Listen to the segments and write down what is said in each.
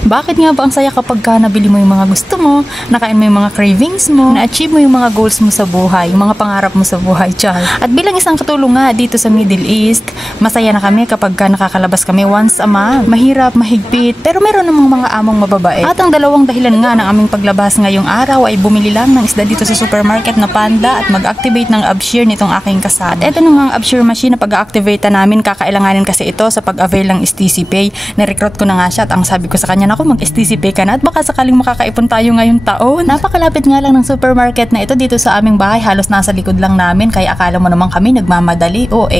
Bakit nga ba ang saya kapag ka nabili mo yung mga gusto mo, nakain mo yung mga cravings mo, na-achieve mo yung mga goals mo sa buhay, yung mga pangarap mo sa buhay, char. At bilang isang katulong nga dito sa Middle East, masaya na kami kapag ka nakakalabas kami once a month. Mahirap, mahigpit, pero meron namang mga among mababait. At ang dalawang dahilan nga ng aming paglabas ngayong araw ay bumili lang ng isda dito sa supermarket na Panda at mag-activate ng Abshire nitong aking kasama. At eto na nga ang Abshire machine na pag-activate namin, kakailanganin kasi ito sa pag-avail ng STC Pay. Na-recruit ko na nga siya at ang sabi ko sa kanya, naku, mag-STC Pay ka na at baka sakaling makakaipon tayo ngayong taon. Napakalapit nga lang ng supermarket na ito dito sa aming bahay, halos nasa likod lang namin, kaya akala mo naman kami nagmamadali. O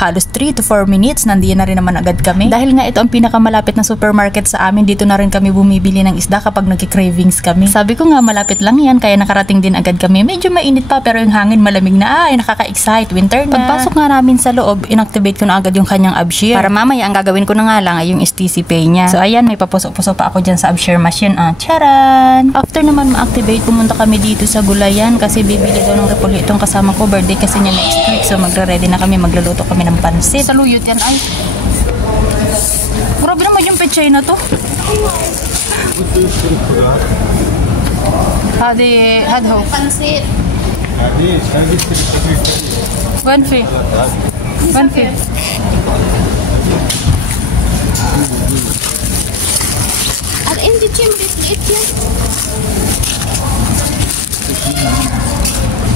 halos 3 to 4 minutes, nandiyan na rin naman agad kami. Dahil nga ito ang pinakamalapit na supermarket sa amin, dito na rin kami bumibili ng isda kapag nagki-cravings kami. Sabi ko nga malapit lang yan, kaya nakarating din agad kami. Medyo mainit pa pero yung hangin malamig na, nakaka-excite, winter na. Pagpasok nga namin sa loob, inactivate ko na agad yung kanyang Abshire. Para mamaya ang gagawin ko na nga lang ay yung STC Pay niya. So ayan, may papusok-pusok pa ako dyan sa Abshire machine. Charan! After naman ma-activate, pumunta kami dito sa Gulayan kasi bibili daw ng repolyo itong kasama ko. Birthday kasi niya next week. So magre-ready na kami, magluluto kami ng pansit. Saluyot yan ay. Grabe naman yung pechay na to. Hadho. Pansit. One fee. At hindi chimris liit na.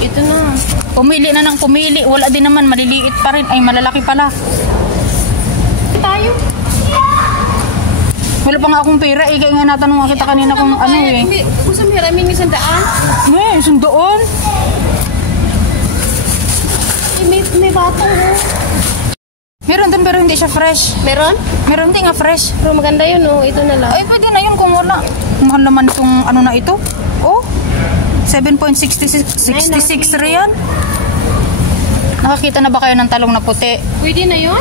Ito na. Pumili na ng pumili. Wala din naman. Maliliit pa rin. Ay, malalaki pala. Tayo. Wala pa nga akong pera. Kaya nga natanong kita kanina kung ano eh. Hindi. Kung sa maraming isang daan. Isang doon. May bato. Meron din pero hindi siya fresh. Meron? Meron din nga fresh. Pero maganda yun, ito na lang. Ay, pwede na yun kung wala. Mahal naman itong ano na ito. 7.66 riyan. Nakakita na ba kayo ng talong na puti? Pwede na yun?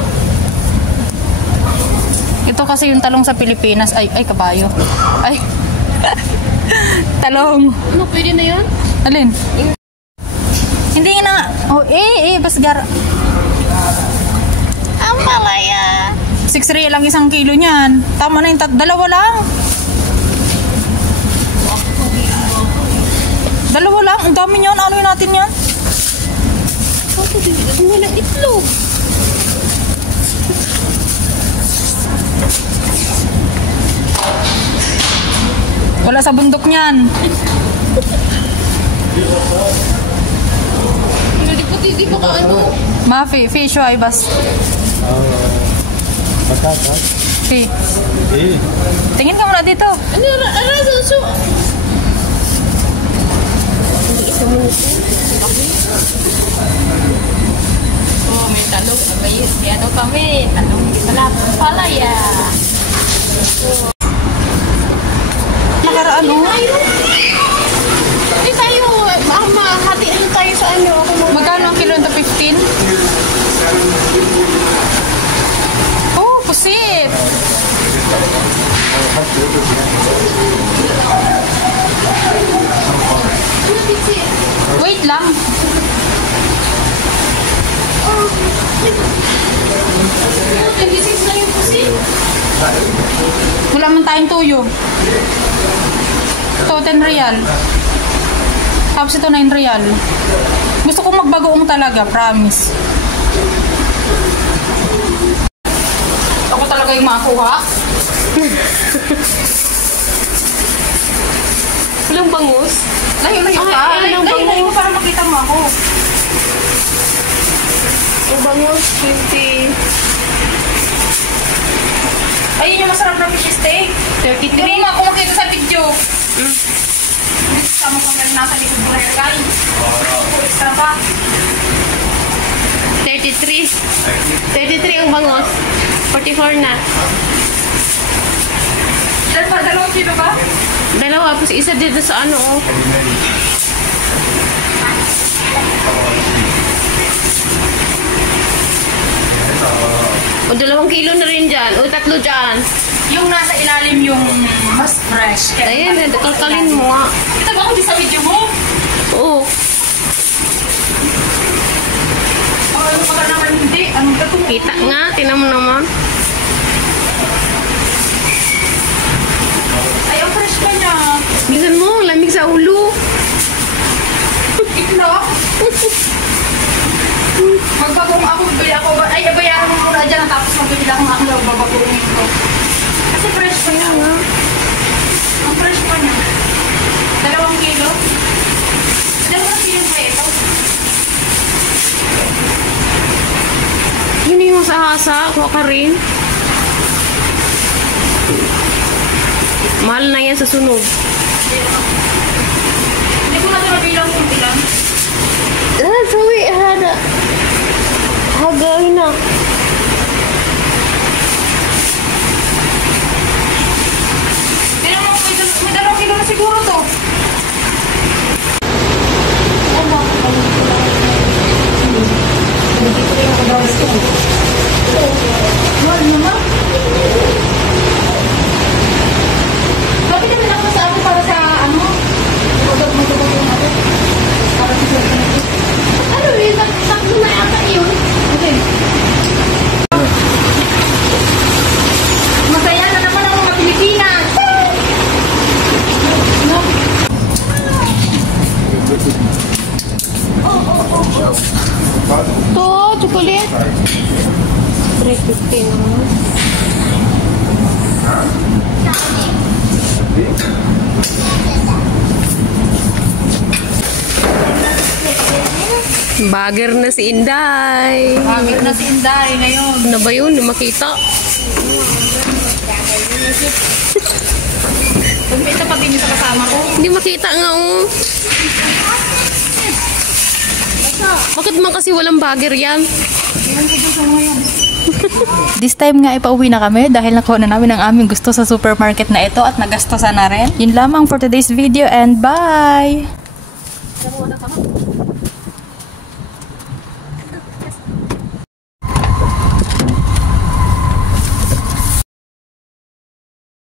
Ito kasi yung talong sa Pilipinas. Ay, kabayo. Ay. Talong. Ano, pwede na yun? Alin? Hindi na. Basgar. Ang malaya. 6 real lang isang kilo niyan. Tama na yung dalawa lang. Dalawa lang? Ang dami niyan. Ano yun natin yan? Ang wala itlog. Wala sa bundok niyan. Hindi pa ka ano. Mafi, fish ay bas. Fi. Tingin ka muna dito. Ano, so. May talong. May ano kami. Talong palaya. Nakaraan mo? Hindi tayo. Hatiin tayo sa ano. Magkano ang kilo nito? 15? Pusit! Wait lang. Wala man tayong tuyo. Ito, 10 real. Tapos ito, 9 real. Gusto kong magbagoong talaga, promise. Ako talaga yung makuha. Walang bangus? Layo-layo ka. Layo-layo para makita mo ako. Ang bangus, 20. Ayun yung masarap na fish steak. 33. Hindi mo ako makita sa video. Sama ko meron nasa likod mo na yung guy. Extra pa. 33. 33 ang bangus. 44 na. Dalawang kilo ba? Dalawa, tapos isa dito sa ano, O 2 kilo na rin dyan. O 3 dyan. Yung nasa ilalim yung mas fresh. Ayan, kalkalin mo nga. Kita ba kung di sa video mo? Oo. Ano pa naman hindi? Anong ka kung Kita nga, tinan mo naman. sa ulo. Itlog? Magbagong ako, bili ako. Ay, bayaran mo muna dyan. Tapos magbili ako ng ako. Babagong ito. Kasi fresh pa niya. Ang fresh pa niya. 2 kilo. 2 kilo pa ito. Yun yung sa hasa. Kuha ka rin. Mahal na yan sa sunod. Hindi ko na ito mabilang kung bilang. Sabi, hagawin na. Tignan mo, may 2 kilo na siguro to. Mahal naman. Bakit naman ako sa ako para sa ano? Magdagdag yung ako. Para sa Ano yun? Tatlo na yata yun. okay. Masaya na naman ang mga Pilipinas. No? Ito, chocolate. 350 naman. Bagger na si Inday. Bagay na si Inday ngayon. Ano ba yun? Hindi makita. Kumita pa din yung sa kasama ko. Hindi makita nga oh. Bakit man kasi walang bagger yan? This time nga ipauwi na kami dahil nakuha na namin ang aming gusto sa supermarket na ito at nagastosan na rin. Yun lamang for today's video and bye!